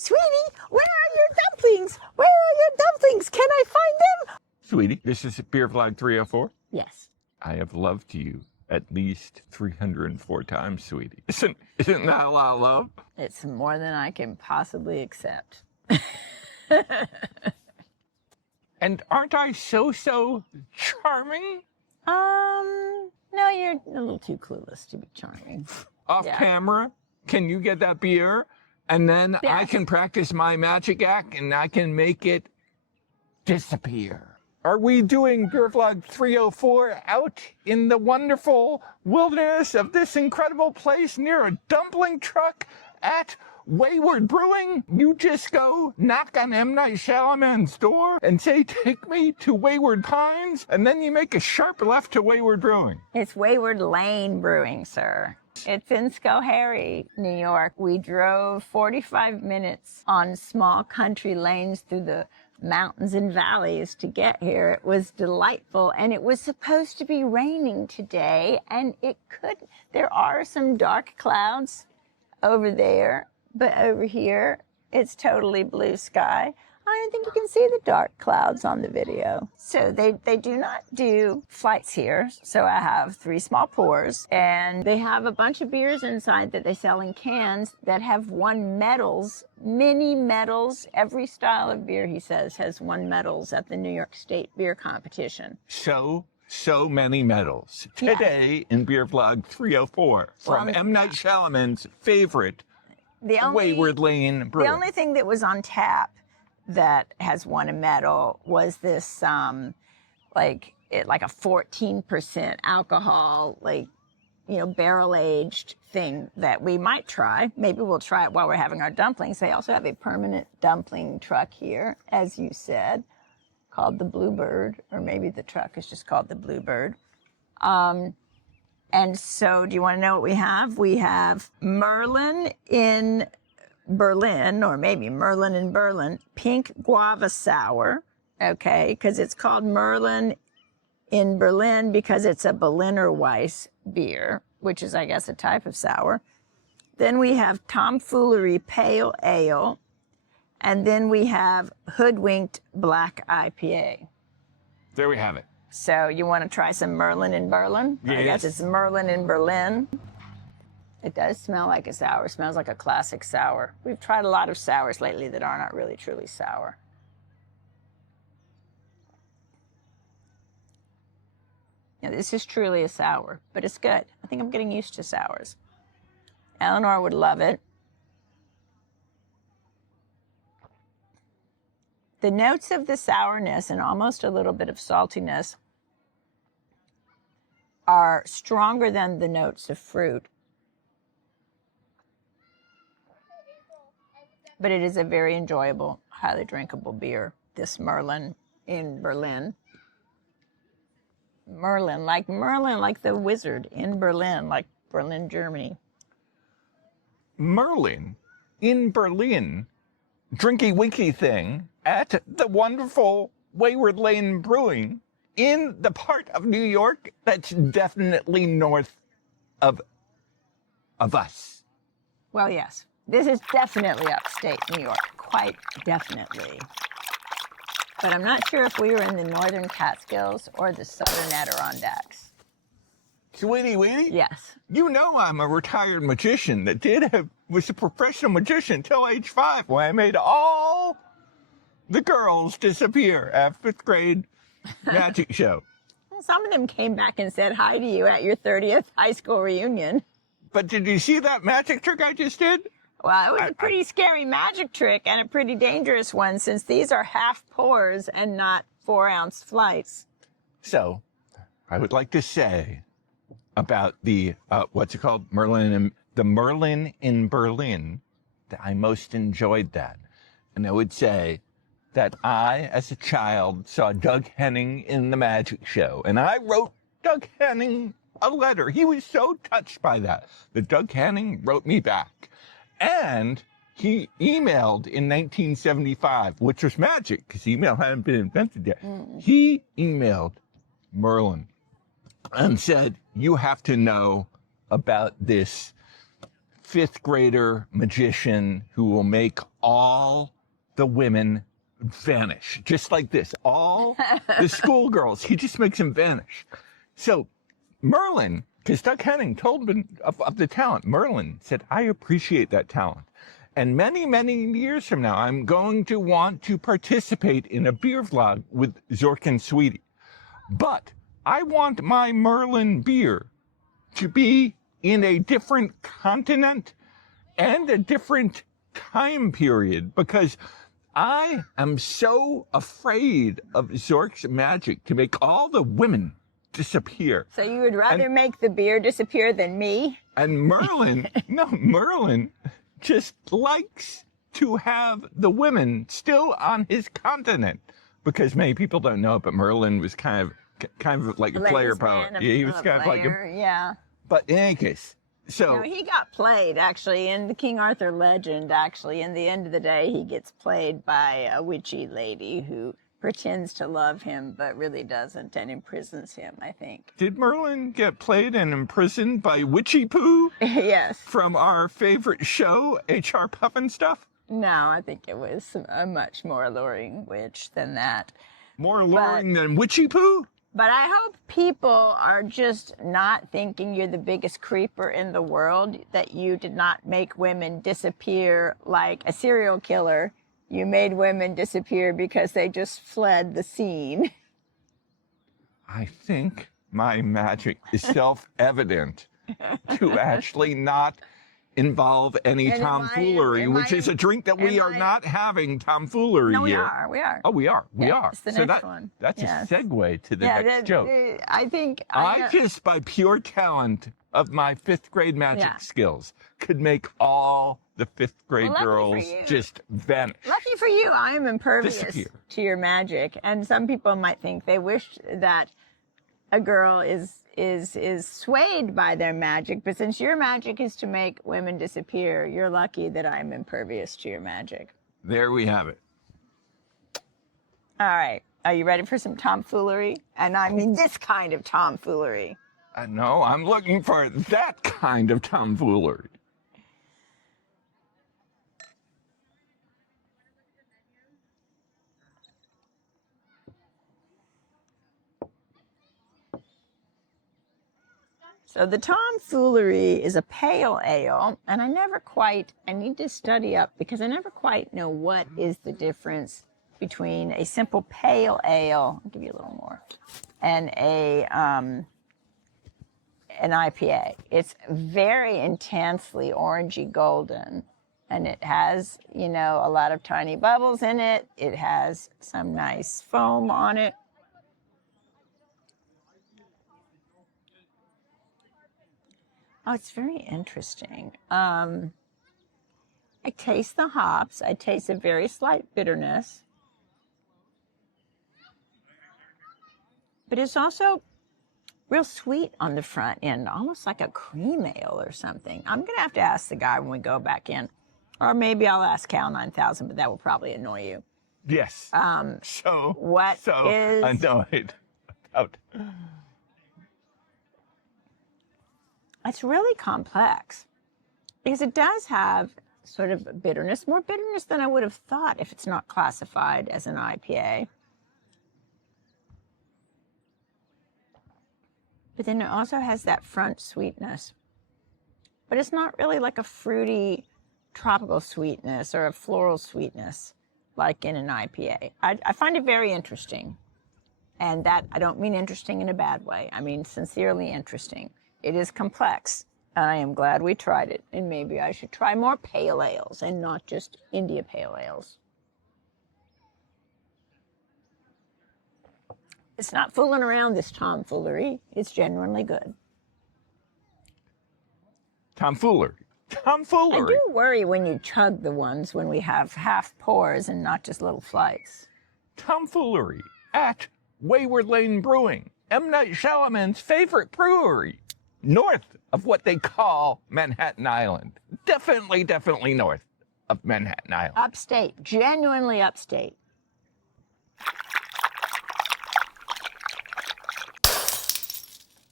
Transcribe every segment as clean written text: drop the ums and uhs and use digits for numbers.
Sweetie, where are your dumplings? Where are your dumplings? Can I find them? Sweetie, this is BeerVlog 304. Yes. I have loved you at least 304 times, sweetie. Isn't that a lot of love? It's more than I can possibly accept. And aren't I so charming? No, you're a little too clueless to be charming. Off camera, can you get that beer? And then Yes. I can practice my magic act and I can make it disappear. Are we doing BeerVlog 304 out in the wonderful wilderness of this incredible place near a dumpling truck at Wayward Brewing? You just go knock on M. Night Shyamalan's door and say, take me to Wayward Pines, and then you make a sharp left to Wayward Brewing. It's Wayward Lane Brewing, sir. It's in Schoharie, New York. We drove 45 minutes on small country lanes through the mountains and valleys to get here. It was delightful, and it was supposed to be raining today, and it couldn't. There are some dark clouds over there, but over here it's totally blue sky. I don't think you can see the dark clouds on the video. So they do not do flights here. So I have 3 small pours, and they have a bunch of beers inside that they sell in cans that have won medals, mini medals. Every style of beer, he says, has won medals at the New York State Beer Competition. So many medals. Today in BeerVlog 304 from M. Night Shyamalan's favorite Wayward Lane Brewing. The only thing that was on tap that has won a medal was this like a 14% alcohol, barrel aged thing that we might try. Maybe we'll try it while we're having our dumplings. They also have a permanent dumpling truck here, as you said, called the Bluebird, or maybe the truck is just called the Bluebird. And so do you want to know what we have? We have Merlin in Berlin, or maybe Merlin in Berlin, pink guava sour, okay, because it's called Merlin in Berlin because it's a Berliner Weiss beer, which is, I guess, a type of sour. Then we have Tomfoolery Pale Ale, and then we have Hoodwinked Black IPA. There we have it. So you want to try some Merlin in Berlin? Yes. I guess it's Merlin in Berlin. It does smell like a sour. It smells like a classic sour. We've tried a lot of sours lately that are not really truly sour. Now, this is truly a sour, but it's good. I think I'm getting used to sours. Eleanor would love it. The notes of the sourness and almost a little bit of saltiness are stronger than the notes of fruit. But it is a very enjoyable, highly drinkable beer, this Merlin in Berlin. Merlin, like the wizard in Berlin, like Berlin, Germany. Merlin in Berlin, drinky winky thing at the wonderful Wayward Lane Brewing in the part of New York that's definitely north of us. Well, yes. This is definitely upstate New York, quite definitely. But I'm not sure if we were in the northern Catskills or the southern Adirondacks. Sweetie Weenie? Yes. You know I'm a retired magician that was a professional magician till age 5 when I made all the girls disappear at 5th grade magic show. Some of them came back and said hi to you at your 30th high school reunion. But did you see that magic trick I just did? Well, it was a pretty scary magic trick and a pretty dangerous one, since these are half pours and not 4-ounce flights. So, I would like to say about the, what's it called? The Merlin in Berlin, that I most enjoyed that. And I would say that I, as a child, saw Doug Henning in the magic show. And I wrote Doug Henning a letter. He was so touched by that Doug Henning wrote me back. And he emailed in 1975, which was magic because email hadn't been invented yet. He emailed Merlin and said, you have to know about this 5th grader magician who will make all the women vanish, just like this. All the schoolgirls, he just makes them vanish. So Merlin, because Doug Henning told him of the talent, Merlin said, I appreciate that talent. And many, many years from now, I'm going to want to participate in a beer vlog with Zork and Sweetie. But I want my Merlin beer to be in a different continent and a different time period, because I am so afraid of Zork's magic to make all the women disappear. So you would rather make the beer disappear than me? And Merlin, no, Merlin just likes to have the women still on his continent, because many people don't know it, but Merlin was kind of like a player poet. Yeah, he was kind of like a, yeah. But in any case, so no, he got played actually in the King Arthur legend. Actually, in the end of the day, he gets played by a witchy lady who pretends to love him but really doesn't, and imprisons him, I think. Did Merlin get played and imprisoned by Witchy Poo? Yes. From our favorite show, HR Puffin Stuff? No, I think it was a much more alluring witch than that. More alluring than Witchy Poo? But I hope people are just not thinking you're the biggest creeper in the world, that you did not make women disappear like a serial killer. You made women disappear because they just fled the scene. I think my magic is self-evident to actually not involve any tomfoolery, which is a drink that we are not having tomfoolery here. No, we are. Oh, we are. We are. It's the next one. That's a segue to the next joke. I think I just, by pure talent of my 5th grade magic skills, could make all the 5th grade girls just vanish. Lucky for you, I am impervious Disappear. to your magic. And some people might think they wish that a girl is swayed by their magic, but since your magic is to make women disappear, you're lucky that I'm impervious to your magic. There we have it. All right. Are you ready for some tomfoolery? And I mean this kind of tomfoolery. No, I'm looking for that kind of tomfoolery. So the tomfoolery is a pale ale, and I need to study up because I never quite know what is the difference between a simple pale ale, I'll give you a little more, and an IPA. It's very intensely orangey golden, and it has, a lot of tiny bubbles in it. It has some nice foam on it. Oh, it's very interesting. I taste the hops. I taste a very slight bitterness. But it's also real sweet on the front end, almost like a cream ale or something. I'm going to have to ask the guy when we go back in. Or maybe I'll ask Cal 9000, but that will probably annoy you. Yes. So is... annoyed about... It's really complex because it does have sort of bitterness, more bitterness than I would have thought if it's not classified as an IPA. But then it also has that front sweetness. But it's not really like a fruity tropical sweetness or a floral sweetness like in an IPA. I find it very interesting. And that, I don't mean interesting in a bad way. I mean sincerely interesting. It is complex, and I am glad we tried it. And maybe I should try more pale ales and not just India pale ales. It's not fooling around, this tomfoolery. It's genuinely good. Tomfoolery. I do worry when you chug the ones when we have half pours and not just little flights. Tomfoolery at Wayward Lane Brewing, M. Night Shyamalan's favorite brewery. North of what they call Manhattan Island. Definitely north of Manhattan Island. Upstate, genuinely upstate.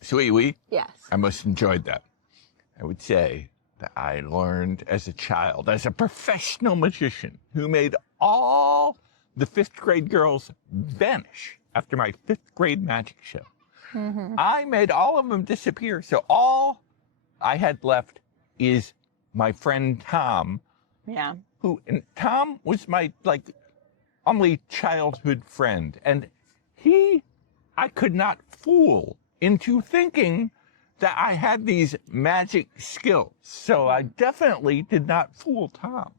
Sweet wee? Yes. I most enjoyed that. I would say that I learned as a child, as a professional magician who made all the 5th grade girls vanish after my 5th grade magic show. I made all of them disappear. So all I had left is my friend Tom. Yeah. And Tom was my only childhood friend. And I could not fool into thinking that I had these magic skills. So I definitely did not fool Tom.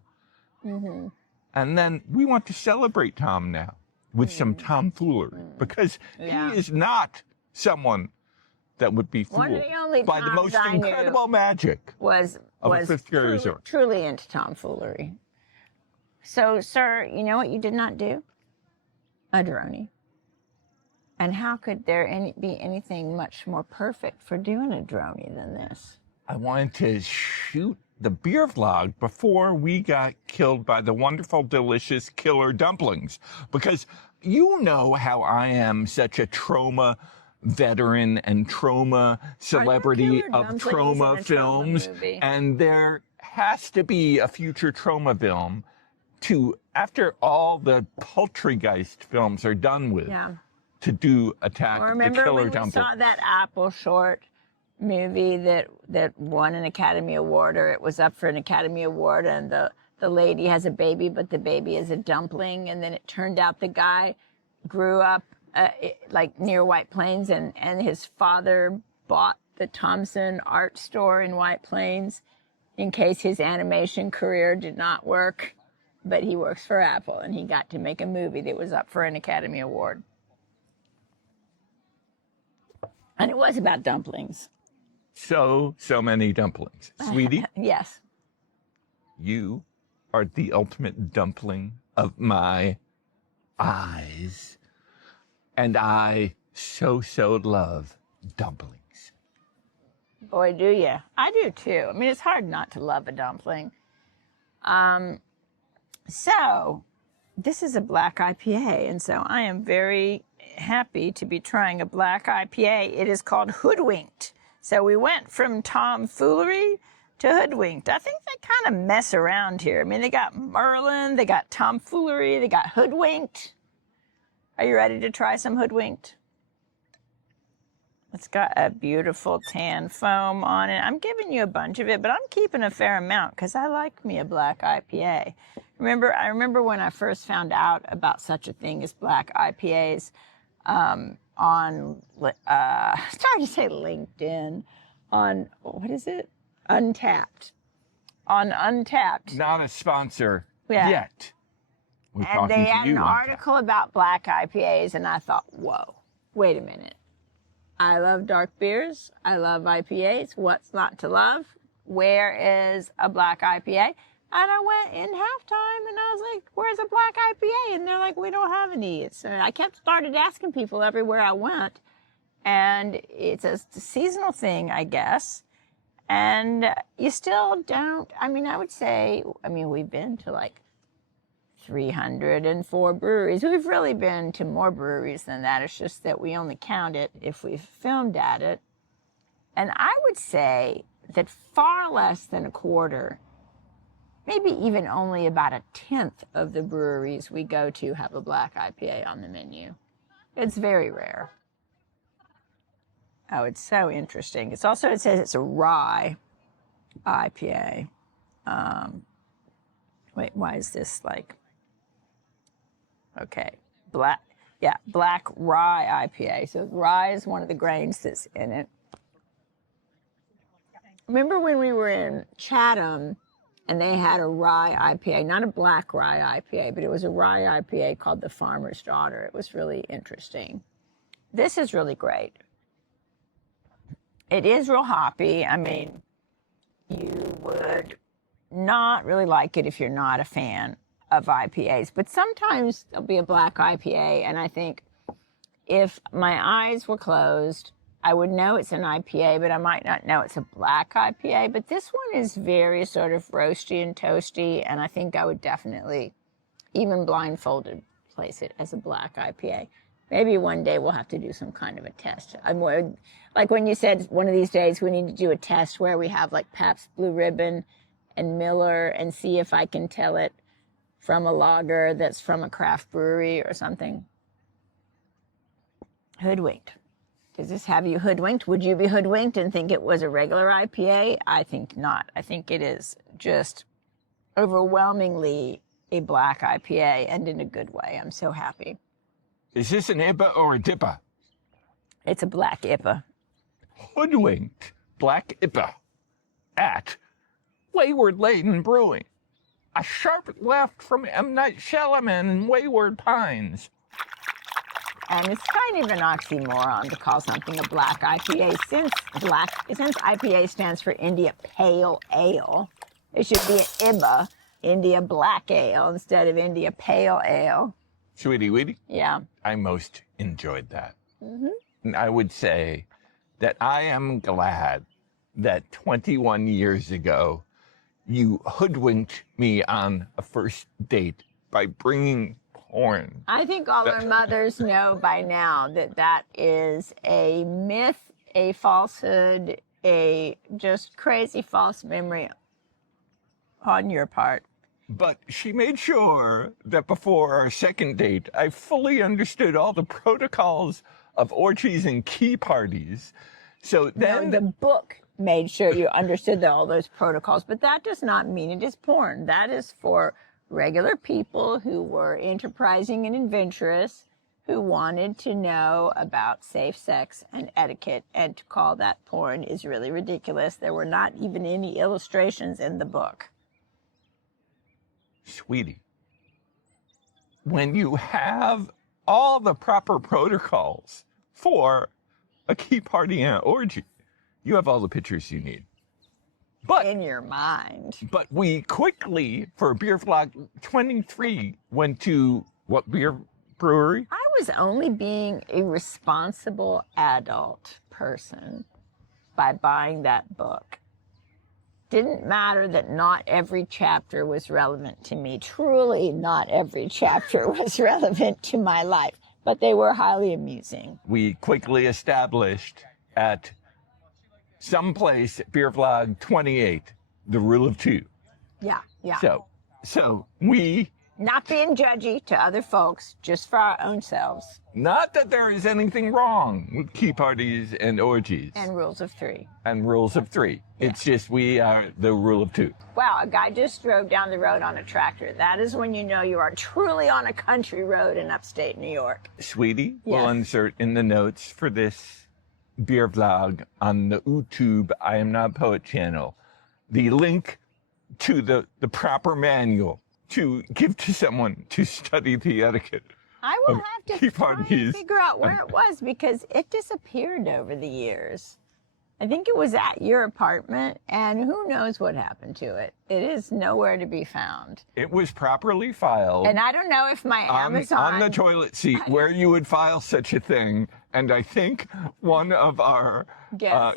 And then we want to celebrate Tom now with some tomfoolery, because he is not someone that would be fooled by the most incredible magic was of a 5th grader. truly into tomfoolery. So, sir, you know what you did not do? A droney. And how could there be anything much more perfect for doing a droney than this? I wanted to shoot the BeerVlog before we got killed by the wonderful, delicious killer dumplings, because you know how I am such a trauma veteran and trauma celebrity of trauma films, and there has to be a future trauma film after all the Poultrygeist films are done with, to do Attack the Killer Dumpling. Remember when we saw that Apple short movie that won an Academy Award, or it was up for an Academy Award, and the lady has a baby, but the baby is a dumpling, and then it turned out the guy grew up near White Plains, and his father bought the Thompson art store in White Plains in case his animation career did not work, but he works for Apple, and he got to make a movie that was up for an Academy Award. And it was about dumplings. So many dumplings. Sweetie? Yes. You are the ultimate dumpling of my eyes. And I so love dumplings. Boy, do you. I do too. I mean, it's hard not to love a dumpling. So, this is a black IPA, and so I am very happy to be trying a black IPA. It is called Hoodwinked. So we went from Tomfoolery to Hoodwinked. I think they kind of mess around here. I mean, they got Merlin, they got Tomfoolery, they got Hoodwinked. Are you ready to try some Hoodwinked? It's got a beautiful tan foam on it. I'm giving you a bunch of it, but I'm keeping a fair amount because I like me a black IPA. I remember when I first found out about such a thing as black IPAs on, starting to say LinkedIn, on, what is it? Untapped. On Untapped. Not a sponsor yet. And they had an article about black IPAs, and I thought, whoa, wait a minute. I love dark beers. I love IPAs. What's not to love? Where is a black IPA? And I went in halftime, and I was like, where's a black IPA? And they're like, we don't have any. So I started asking people everywhere I went. And it's a seasonal thing, I guess. And you still don't, I would say, we've been to like 304 breweries. We've really been to more breweries than that. It's just that we only count it if we've filmed at it. And I would say that far less than a quarter, maybe even only about a tenth of the breweries we go to have a black IPA on the menu. It's very rare. Oh, it's so interesting. It says it's a rye IPA. Wait, why is this like, okay, black rye IPA. So rye is one of the grains that's in it. Remember when we were in Chatham and they had a rye IPA, not a black rye IPA, but it was a rye IPA called the Farmer's Daughter. It was really interesting. This is really great. It is real hoppy. You would not really like it if you're not a fan of IPAs, but sometimes there'll be a black IPA, and I think if my eyes were closed, I would know it's an IPA, but I might not know it's a black IPA. But this one is very sort of roasty and toasty, and I think I would definitely, even blindfolded, place it as a black IPA. Maybe one day we'll have to do some kind of a test. I'm more, like when you said one of these days we need to do a test where we have like Pabst Blue Ribbon and Miller and see if I can tell it from a lager that's from a craft brewery or something. Hoodwinked. Does this have you hoodwinked? Would you be hoodwinked and think it was a regular IPA? I think not. I think it is just overwhelmingly a black IPA, and in a good way. I'm so happy. Is this an IPA or a DIPA? It's a black IPA. Hoodwinked black IPA at Wayward Lane Brewing. A sharp left from M. Night Shyamalan and Wayward Pines. And it's kind of an oxymoron to call something a black IPA since IPA stands for India Pale Ale. It should be an IBA, India Black Ale, instead of India Pale Ale. Sweetie Weetie? Yeah. I most enjoyed that. Mm-hmm. And I would say that I am glad that 21 years ago you hoodwinked me on a first date by bringing porn. I think all our mothers know by now that that is a myth, a falsehood, a just crazy false memory on your part. But she made sure that before our second date, I fully understood all the protocols of orgies and key parties. So then No, the book made sure you understood all those protocols, but that does not mean it is porn. That is for regular people who were enterprising and adventurous, who wanted to know about safe sex and etiquette, and to call that porn is really ridiculous. There were not even any illustrations in the book. Sweetie, when you have all the proper protocols for a key party and an orgy, you have all the pictures you need. But In your mind. But we quickly, for BeerVlog 23, went to what beer brewery? I was only being a responsible adult person by buying that book. Didn't matter that not every chapter was relevant to me. Truly, not every chapter was relevant to my life, but they were highly amusing. We quickly established at someplace at BeerVlog 28 the rule of two. Yeah. So we, Not being judgy to other folks, just for our own selves. not that there is anything wrong with key parties and orgies And rules of three. and rules of three. It's just we are the rule of two. Wow, a guy just drove down the road on a tractor. That is when you know you are truly on a country road in upstate New York. Sweetie, Yes. we'll insert in the notes for this beer vlog on the YouTube iamNOTapoet channel the link to the proper manual to give to someone to study the etiquette. I will of have key to try and parties. figure out where it was because it disappeared over the years. I think it was at your apartment, and who knows what happened to it. It is nowhere to be found. It was properly filed And I don't know if my Amazon... on the toilet seat where you would file such a thing. And I think one of our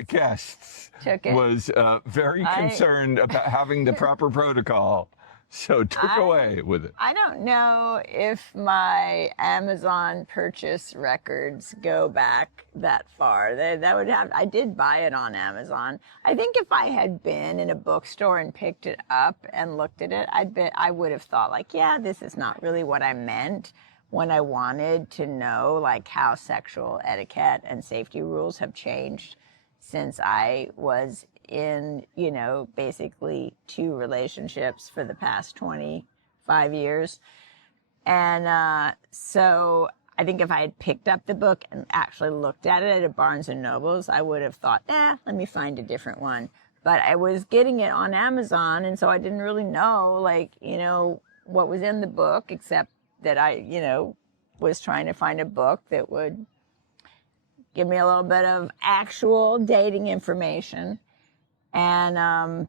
guests Took it. was very concerned about having the proper protocol, so took away with it. I don't know if my Amazon purchase records go back that far. That would have. I did buy it on Amazon. I think if I had been in a bookstore and picked it up and looked at it, I would have thought like, yeah, this is not really what I meant when I wanted to know like how sexual etiquette and safety rules have changed since I was in, basically 2 relationships for the past 25 years. And so I think if I had picked up the book and actually looked at it at Barnes & Noble's, I would have thought, let me find a different one. But I was getting it on Amazon, and so I didn't really know, what was in the book, except that I, was trying to find a book that would give me a little bit of actual dating information. And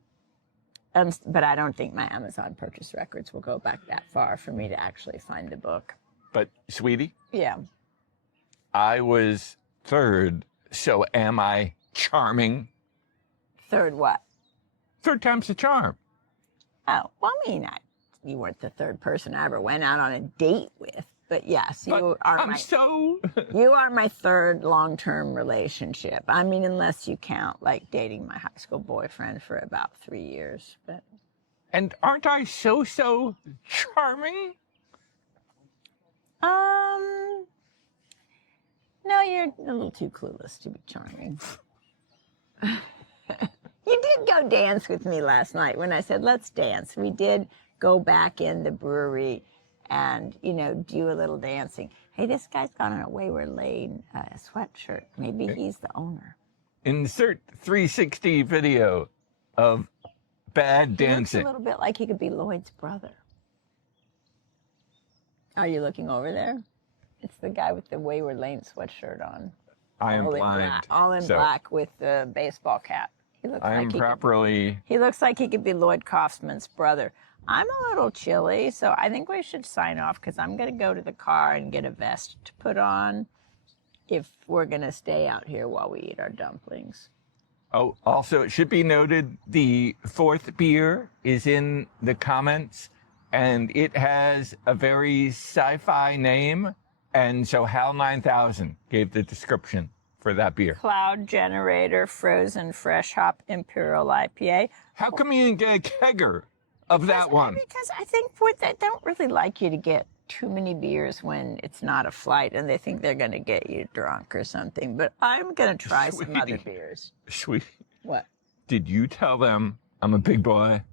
but I don't think my Amazon purchase records will go back that far for me to actually find the book. But, sweetie, Yeah. I was third, so am I charming? Third what? Third time's the charm. Oh, well, you weren't the third person I ever went out on a date with. But yes, But you are I'm so... you are my third long-term relationship. I mean, unless you count like dating my high school boyfriend for about 3 years. But And aren't I so charming? No, you're a little too clueless to be charming. You did go dance with me last night when I said, let's dance. We did go back in the brewery and, you know, do a little dancing. Hey, this guy's got on a Wayward Lane sweatshirt. Maybe he's the owner. Insert 360 video of bad He looks dancing. a little bit like he could be Lloyd's brother. Are you looking over there? It's the guy with the Wayward Lane sweatshirt on. I am blind. All in black with the baseball cap. He looks I am properly... He looks like he could be Lloyd Kaufman's brother. I'm a little chilly, so I think we should sign off because I'm going to go to the car and get a vest to put on if we're going to stay out here while we eat our dumplings. Oh, also, it should be noted, the fourth beer is in the comments, and it has a very sci-fi name, and so Hal 9000 gave the description for that beer. Cloud Generator Frozen Fresh Hop Imperial IPA. How come you didn't get a kegger of that one? Because I think they don't really like you to get too many beers when it's not a flight and they think they're going to get you drunk or something. But I'm going to try some other beers. Sweetie. What? Did you tell them I'm a big boy?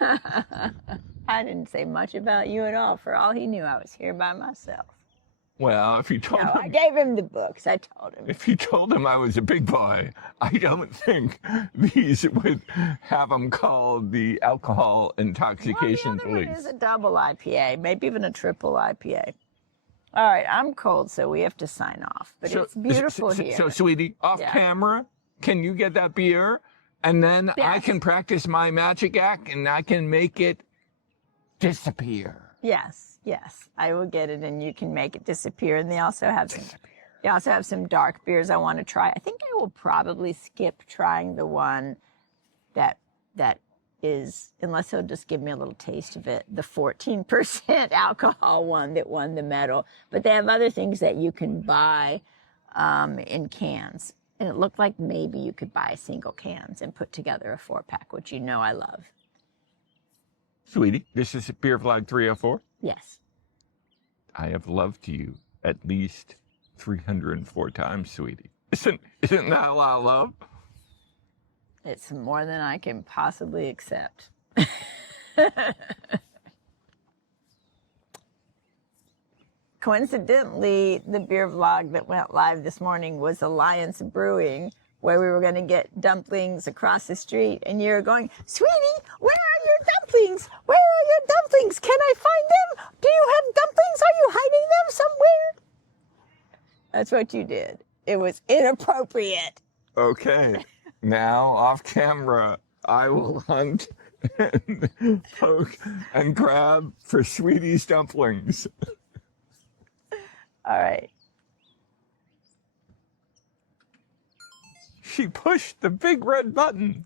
I didn't say much about you at all. For all he knew, I was here by myself. Well, if you told him... I gave him the books. I told him. If you told him I was a big boy, I don't think these would have him called the alcohol intoxication the other one police. is a double IPA, maybe even a triple IPA. All right, I'm cold, so we have to sign off. But it's beautiful here. So, sweetie, off camera, can you get that beer? And then I can practice my magic act and I can make it disappear. Yes, I will get it, and you can make it disappear. And they also have some dark beers I want to try. I think I will probably skip trying the one that is, unless he'll just give me a little taste of it, the 14% alcohol one that won the medal. But they have other things that you can buy in cans, and it looked like maybe you could buy single cans and put together a 4-pack, which you know I love. Sweetie, this is BeerVlog 304. Yes. I have loved you at least 304 times, sweetie. Isn't that a lot of love? It's more than I can possibly accept. Coincidentally, the beer vlog that went live this morning was Alliance Brewing, where we were going to get dumplings across the street, and you were going, sweetie, where are your dumplings? Where are your dumplings? Can I find them? Do you have dumplings? Are you hiding them somewhere? That's what you did. It was inappropriate. Okay. Now, off camera, I will hunt and poke and grab for Sweetie's dumplings. All right. She pushed the big red button.